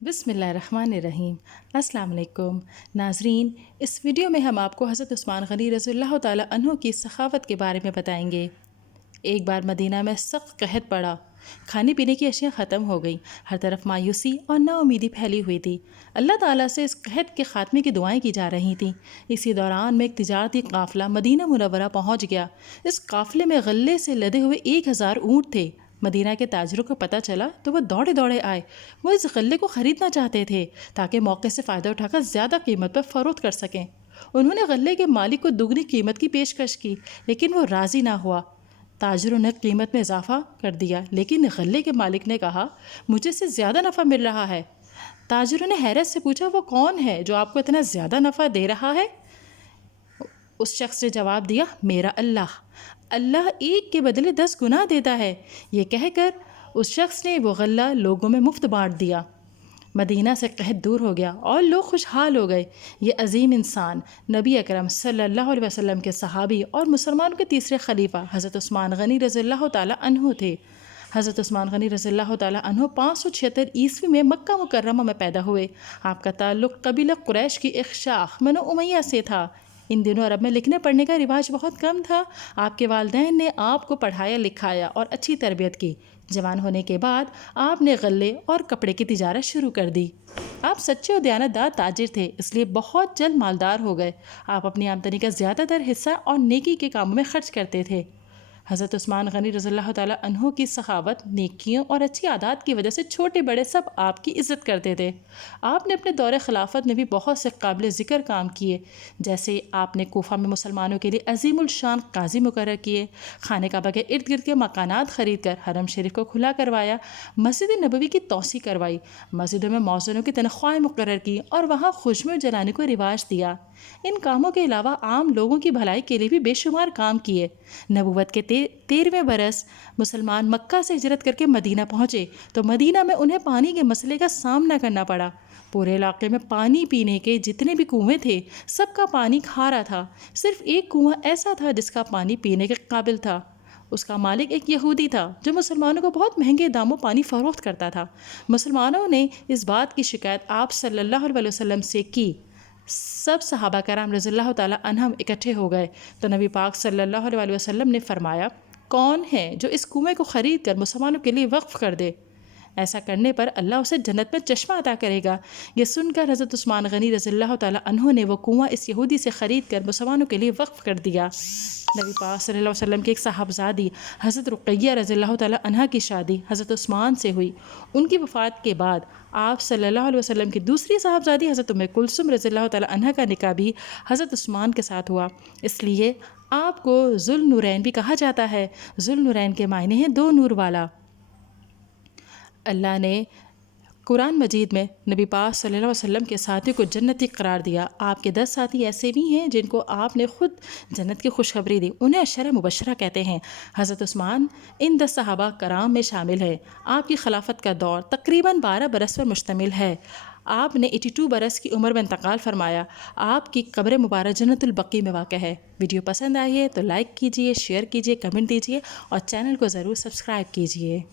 बिस्मिल्लाहिर्रहमानिर्रहीम। अस्सलाम वालेकुम नाज़रीन, इस वीडियो में हम आपको हज़रत उस्मान गनी रज़ियल्लाहु ताला अन्हु की सखावत के बारे में बताएंगे। एक बार मदीना में सख्त कहत पड़ा, खाने पीने की अशिया ख़त्म हो गई, हर तरफ मायूसी और नाउमीदी फैली हुई थी। अल्लाह ताला से इस कहत के ख़ात्मे की दुआएं की जा रही थीं। इसी दौरान में एक तिजारती काफ़िला मदीना मुनव्वरा पहुंच गया। इस काफ़िले में गल्ले से लदे हुए 1000 ऊँट थे। मदीना के ताजरों को पता चला तो वो दौड़े दौड़े आए। वो इस गल्ले को ख़रीदना चाहते थे ताकि मौके से फ़ायदा उठाकर ज़्यादा कीमत पर फ़रोख्त कर सकें। उन्होंने गल्ले के मालिक को दुगनी कीमत की पेशकश की, लेकिन वो राज़ी ना हुआ। ताजरों ने कीमत में इजाफा कर दिया, लेकिन गल्ले के मालिक ने कहा, मुझे इससे ज़्यादा नफ़ा मिल रहा है। ताजरों ने हैरत से पूछा, वो कौन है जो आपको इतना ज़्यादा नफ़ा दे रहा है? उस शख्स ने जवाब दिया, मेरा अल्लाह। अल्लाह एक के बदले 10 गुना देता है। ये कहकर उस शख्स ने वो गल्ला लोगों में मुफ्त बांट दिया। मदीना से कहत दूर हो गया और लोग खुशहाल हो गए। ये अजीम इंसान नबी अकरम सल्लल्लाहु अलैहि वसल्लम के सहाबी और मुसलमानों के तीसरे खलीफा हज़रत उस्मान गनी रज़ियल्लाहु ताला अन्हु थे। हज़रत उस्मान गनी रज़ियल्लाहु ताला अन्हु 576 ईस्वी में मक्का मुकर्रमा में पैदा हुए। आपका ताल्लुक़ कबीला कुरैश की एक शाख बनु उमैया से था। इन दिनों अरब में लिखने पढ़ने का रिवाज बहुत कम था। आपके वालिदैन ने आपको पढ़ाया लिखाया और अच्छी तरबियत की। जवान होने के बाद आपने गल्ले और कपड़े की तिजारत शुरू कर दी। आप सच्चे और दयानतदार ताजिर थे, इसलिए बहुत जल्द मालदार हो गए। आप अपनी आमदनी का ज़्यादातर हिस्सा और नेकी के कामों में खर्च करते थे। हज़रत उस्मान गनी रज़ियल्लाहु ताला अन्हु की सखावत, नेकियों और अच्छी आदत की वजह से छोटे बड़े सब आपकी इज़्ज़त करते थे। आपने अपने दौरे खिलाफत में भी बहुत से काबिल ज़िक्र काम किए, जैसे आपने कोफा में मुसलमानों के लिए अजीमुल शान काजी मुकर्रर किए, खाने काबा के इर्द गिर्द के मकानात ख़रीद कर हरम शरीफ को खुला करवाया, मस्जिद नबवी की तोसी करवाई, मस्जिदों में मौज़िनों की तनख्वाहें मुकर्रर की और वहाँ खुशबू जलाने को रिवाज दिया। इन कामों के अलावा आम लोगों की भलाई के लिए भी बेशुमार काम किए। नबूवत के 13वें बरस मुसलमान मक्का से हिजरत करके मदीना पहुँचे तो मदीना में उन्हें पानी के मसले का सामना करना पड़ा। पूरे इलाके में पानी पीने के जितने भी कुएँ थे, सबका पानी खारा था। सिर्फ एक कुआं ऐसा था जिसका पानी पीने के काबिल था। उसका मालिक एक यहूदी था जो मुसलमानों को बहुत महंगे दामों पानी फ़रोख्त करता था। मुसलमानों ने इस बात की शिकायत आप सल्लल्लाहु अलैहि वसल्लम से की। सब सहाबा कराम रज़ियल्लाहु ताला अन्हुम इकट्ठे हो गए तो नबी पाक सल्लल्लाहु अलैहि वसल्लम ने फरमाया, कौन है जो इस कुएं को ख़रीद कर मुसलमानों के लिए वक्फ़ कर दे? ऐसा करने पर अल्लाह उसे जन्नत में चश्मा अता करेगा। ये सुनकर हज़रत उस्मान गनी रज़ियल्लाहु ताला अन्हु ने वो कुआं इस यहूदी से ख़रीद कर मुसलमानों के लिए वक्फ़ कर दिया। नबी पाक सल्लल्लाहु अलैहि वसल्लम की एक साहबजादी हज़रत रुक़ैया रज़ियल्लाहु ताला अन्हा की शादी हज़रत उस्मान से हुई। उनकी वफ़ात के बाद आप सल्लल्लाहु अलैहि वसल्लम की दूसरी साहबजादी हज़रत उम्मे कुलसुम रज़ियल्लाहु ताला अन्हा का निकाह भी हज़रत उस्मान के साथ हुआ। इसलिए आपको ज़ुल नूरैन भी कहा जाता है। ज़ुल नूरैन के मायने हैं दो नूर वाला। अल्लाह ने कुरान मजीद में नबी पाक सल्लल्लाहु अलैहि वसल्लम के साथियों को जन्नती करार दिया। आपके 10 साथी ऐसे भी हैं जिनको आपने ख़ुद जन्नत की खुशखबरी दी, उन्हें अशर मुबशरा कहते हैं। हज़रत उस्मान इन 10 सहाबा कराम में शामिल है। आपकी खिलाफत का दौर तकरीबन 12 बरस पर मुश्तमिल है। आपने 82 बरस की उम्र में इंतकाल फरमाया। आपकी कब्र मुबारक जन्नतुल बकी में वाक़ है। वीडियो पसंद आई है तो लाइक कीजिए, शेयर कीजिए, कमेंट दीजिए और चैनल को ज़रूर सब्सक्राइब कीजिए।